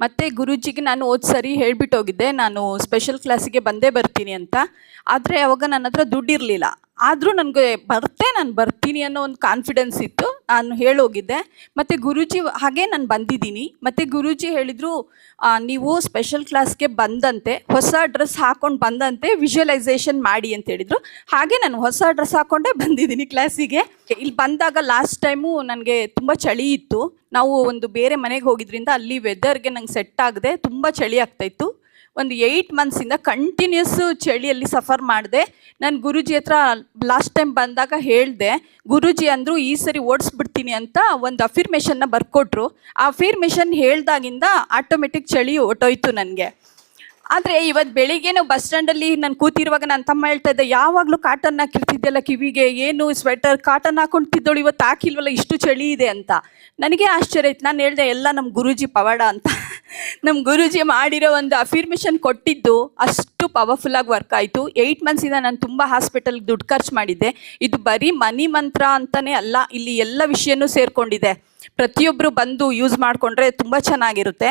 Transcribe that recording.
ಮತ್ತೆ ಗುರೂಜಿಗೆ ನಾನು ಹೋದ ಸರಿ ಹೇಳ್ಬಿಟ್ಟು ಹೋಗಿದ್ದೆ ನಾನು ಸ್ಪೆಷಲ್ ಕ್ಲಾಸಿಗೆ ಬಂದೇ ಬರ್ತೀನಿ ಅಂತ. ಆದರೆ ಅವಾಗ ನನ್ನ ಹತ್ರ ದುಡ್ಡಿರಲಿಲ್ಲ. ಆದರೂ ನನಗೆ ಬರ್ತೆ ನಾನು ಬರ್ತೀನಿ ಅನ್ನೋ ಒಂದು ಕಾನ್ಫಿಡೆನ್ಸ್ ಇತ್ತು. ನಾನು ಹೇಳೋಗಿದ್ದೆ. ಮತ್ತು ಗುರುಜಿ ಹಾಗೆ ನಾನು ಬಂದಿದ್ದೀನಿ. ಮತ್ತು ಗುರುಜಿ ಹೇಳಿದರು ನೀವು ಸ್ಪೆಷಲ್ ಕ್ಲಾಸ್ಗೆ ಬಂದಂತೆ, ಹೊಸ ಡ್ರೆಸ್ ಹಾಕ್ಕೊಂಡು ಬಂದಂತೆ ವಿಜುವಲೈಸೇಷನ್ ಮಾಡಿ ಅಂತ ಹೇಳಿದರು. ಹಾಗೆ ನಾನು ಹೊಸ ಡ್ರೆಸ್ ಹಾಕ್ಕೊಂಡೇ ಬಂದಿದ್ದೀನಿ ಕ್ಲಾಸಿಗೆ ಇಲ್ಲಿ ಬಂದಾಗ ಲಾಸ್ಟ್ ಟೈಮು ನನಗೆ ತುಂಬ ಚಳಿ ಇತ್ತು. ನಾವು ಒಂದು ಬೇರೆ ಮನೆಗೆ ಹೋಗಿದ್ರಿಂದ ಅಲ್ಲಿ ವೆದರ್ಗೆ ನಂಗೆ ಸೆಟ್ ಆಗದೆ ತುಂಬ ಚಳಿ ಆಗ್ತಾಯಿತ್ತು ಒಂದು ಏಯ್ಟ್ ಮಂತ್ಸಿಂದ ಕಂಟಿನ್ಯೂಸ್ ಚಳಿಯಲ್ಲಿ ಸಫರ್ ಮಾಡಿದೆ. ನಾನು ಗುರುಜಿ ಹತ್ರ ಲಾಸ್ಟ್ ಟೈಮ್ ಬಂದಾಗ ಹೇಳಿದೆ, ಗುರುಜಿ ಅಂದರು ಈ ಸರಿ ಓಡಿಸ್ಬಿಡ್ತೀನಿ ಅಂತ ಒಂದು ಅಫಿರ್ಮೇಷನ್ನ ಬರ್ಕೊಟ್ರು. ಆ ಅಫಿರ್ಮೇಷನ್ ಹೇಳ್ದಾಗಿಂದ ಆಟೋಮೆಟಿಕ್ ಚಳಿ ಹೊಟ್ಟೋಯ್ತು ನನಗೆ. ಆದರೆ ಇವತ್ತು ಬೆಳಿಗ್ಗೆ ಬಸ್ ಬಸ್ ಸ್ಟ್ಯಾಂಡಲ್ಲಿ ನಾನು ಕೂತಿರುವಾಗ ನನ್ನ ತಮ್ಮ ಹೇಳ್ತಾ ಇದ್ದೆ, ಯಾವಾಗಲೂ ಕಾಟನ್ ಹಾಕಿರ್ತಿದ್ದೆಲ್ಲ ಕಿವಿಗೆ? ಏನು ಸ್ವೆಟರ್ ಕಾಟನ್ ಹಾಕೊಂಡ್ತಿದ್ದಳು ಇವತ್ತು ಹಾಕಿಲ್ವಲ್ಲ, ಇಷ್ಟು ಚಳಿ ಇದೆ ಅಂತ. ನನಗೆ ಆಶ್ಚರ್ಯ ಆಯ್ತು. ನಾನು ಹೇಳ್ದೆ, ಎಲ್ಲ ನಮ್ಮ ಗುರೂಜಿ ಪವಾಡ ಅಂತ. ನಮ್ಮ ಗುರೂಜಿ ಮಾಡಿರೋ ಒಂದು ಅಫಿರ್ಮೇಷನ್ ಕೊಟ್ಟಿದ್ದು ಅಷ್ಟು ಪವರ್ಫುಲ್ಲಾಗಿ ವರ್ಕ್ ಆಯಿತು. ಏಯ್ಟ್ ಮಂತ್ಸಿಂದ ನಾನು ತುಂಬ ಹಾಸ್ಪಿಟಲ್ಗೆ ದುಡ್ಡು ಖರ್ಚು ಮಾಡಿದ್ದೆ. ಇದು ಬರೀ ಮನಿ ಮಂತ್ರ ಅಂತಲೇ ಅಲ್ಲ, ಇಲ್ಲಿ ಎಲ್ಲ ವಿಷಯನೂ ಸೇರಿಕೊಂಡಿದೆ. ಪ್ರತಿಯೊಬ್ಬರು ಬಂದು ಯೂಸ್ ಮಾಡಿಕೊಂಡ್ರೆ ತುಂಬ ಚೆನ್ನಾಗಿರುತ್ತೆ.